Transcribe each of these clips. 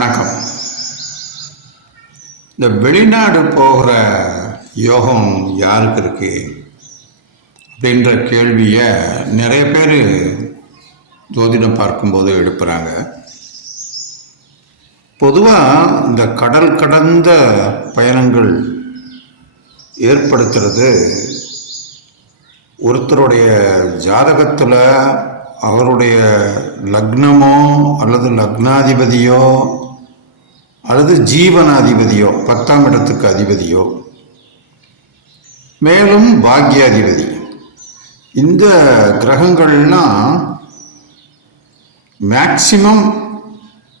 வணக்கம். இந்த வெளிநாடு போகிற யோகம் யாருக்கு இருக்கு? அப்படின்ற கேள்வியை நிறைய பேர் ஜோதிடம் பார்க்கும்போது எழுப்புறாங்க. பொதுவாக இந்த கடல் கடந்த பயணங்கள் ஏற்படுத்துறது ஒருத்தருடைய ஜாதகத்தில் அவருடைய லக்னமோ அல்லது லக்னாதிபதியோ அல்லது ஜீவனாதிபதியோ பத்தாம் இடத்துக்கு அதிபதியோ மேலும் பாக்யாதிபதி. இந்த கிரகங்கள்லாம் மேக்சிமம்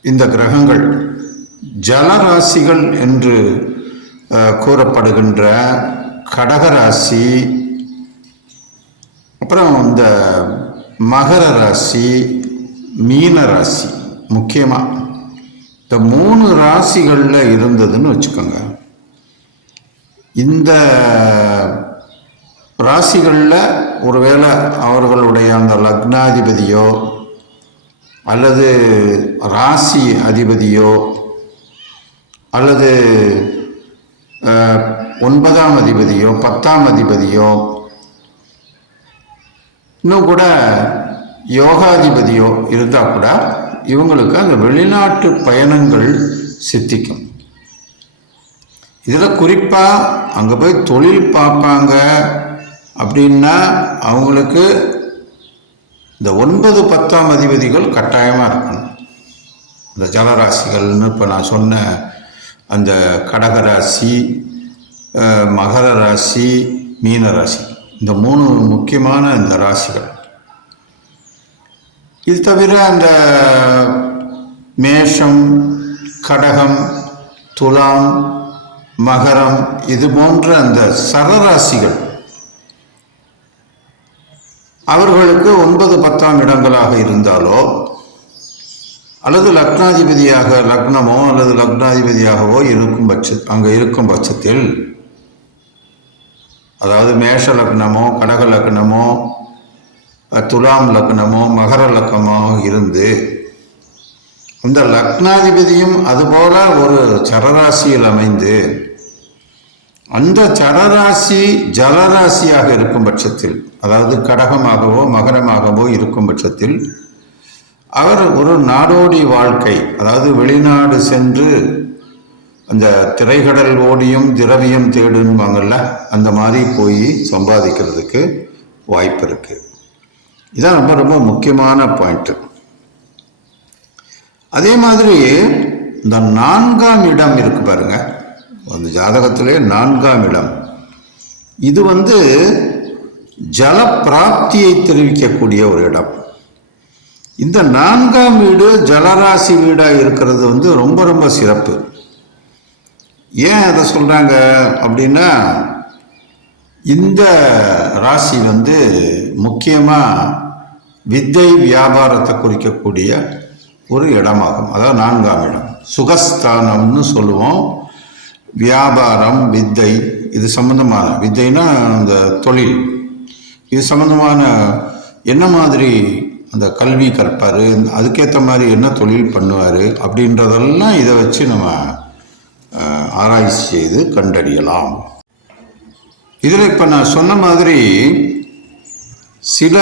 இந்த கிரகங்கள் ஜலராசிகள் என்று கூறப்படுகின்ற கடகராசி அப்புறம் இந்த மகர ராசி மீன ராசி முக்கியமாக இந்த மூணு ராசிகளில் இருந்ததுன்னு வச்சுக்கோங்க. இந்த ராசிகளில் ஒருவேளை அவர்களுடைய அந்த லக்னாதிபதியோ அல்லது ராசி அதிபதியோ அல்லது ஒன்பதாம் அதிபதியோ பத்தாம் அதிபதியோ இன்னும் கூட யோகாதிபதியோ இருந்தால் கூட இவங்களுக்கு அந்த வெளிநாட்டு பயணங்கள் சித்திக்கும். இதில் குறிப்பாக அங்கே போய் தொழில் பார்ப்பாங்க அப்படின்னா அவங்களுக்கு இந்த ஒன்பது பத்தாம் அதிபதிகள் கட்டாயமாக இருக்கணும். இந்த ஜலராசிகள்னு இப்போ நான் சொன்ன அந்த கடகராசி மகர ராசி மீன ராசி. இந்த மூணு முக்கியமான இந்த ராசிகள். இது தவிர அந்த மேஷம் கடகம் துலாம் மகரம் இது போன்ற அந்த சரராசிகள் அவர்களுக்கு ஒன்பது பத்தாம் இடங்களாக இருந்தாலோ அல்லது லக்னாதிபதியாக லக்னமோ அல்லது லக்னாதிபதியாகவோ இருக்கும் பட்ச அங்கே இருக்கும் பட்சத்தில் அதாவது மேஷ லக்னமோ கடக லக்னமோ துலாம் லக்னமோ மகர லக்னமோ இருந்து இந்த லக்னாதிபதியும் அதுபோல ஒரு சரராசியில் அமைந்து அந்த சரராசி ஜலராசியாக இருக்கும் பட்சத்தில் அதாவது கடகமாகவோ மகரமாகவோ இருக்கும் பட்சத்தில் அவர் ஒரு நாடோடி வாழ்க்கை அதாவது வெளிநாடு சென்று அந்த திரைகடல் ஓடியும் திரவியம் தேடுன்பாங்கல்ல அந்த மாதிரி போய் சம்பாதிக்கிறதுக்கு வாய்ப்பு இருக்குது இதான் ரொம்ப ரொம்ப முக்கியமான பாயிண்ட்டு அதே மாதிரி இந்த நான்காம் இடம் இருக்கு பாருங்க. அந்த ஜாதகத்திலே நான்காம் இடம். இது வந்து ஜல பிராப்தியை தெரிவிக்கக்கூடிய ஒரு இடம். இந்த நான்காம் வீடு ஜலராசி வீடாக இருக்கிறது வந்து ரொம்ப ரொம்ப சிறப்பு. ஏன் அதை சொல்கிறாங்க அப்படின்னா இந்த ராசி வந்து முக்கியமாக வித்தை வியாபாரத்தை குறிக்கக்கூடிய ஒரு இடமாகும். அதாவது நான்காம் இடம். சுகஸ்தானம்னு சொல்லுவோம். வியாபாரம் வித்தை இது சம்பந்தமான வித்தைனா அந்த தொழில். இது சம்பந்தமான என்ன மாதிரி அந்த கல்வி கற்பார் அதுக்கேற்ற மாதிரி என்ன தொழில் பண்ணுவார் அப்படின்றதெல்லாம் இதை வச்சு நம்ம ஆராய்ச்சி செய்து கண்டறியலாம். இதில் இப்போ நான் சொன்ன மாதிரி சில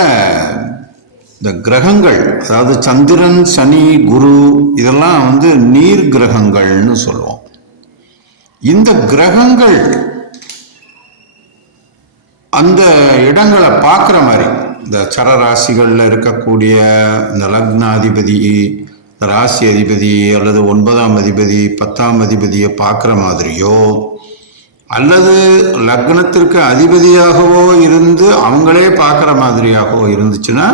இந்த கிரகங்கள் அதாவது சந்திரன் சனி குரு இதெல்லாம் வந்து நீர் கிரகங்கள்னு சொல்லுவோம். இந்த கிரகங்கள் அந்த இடங்களை பார்க்குற மாதிரி இந்த சரராசிகளில் இருக்கக்கூடிய இந்த லக்னாதிபதி ராசி அதிபதி அல்லது ஒன்பதாம் அதிபதி பத்தாம் அதிபதியை பார்க்குற மாதிரியோ அல்லது லக்னத்திற்கு அதிபதியாகவோ இருந்து அவங்களே பார்க்குற மாதிரியாகவோ இருந்துச்சுன்னா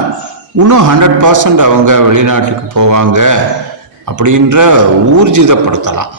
இன்னும் ஹண்ட்ரட் பர்சன்ட் அவங்க வெளிநாட்டுக்கு போவாங்க அப்படின்ற ஊர்ஜிதப்படுத்தலாம்.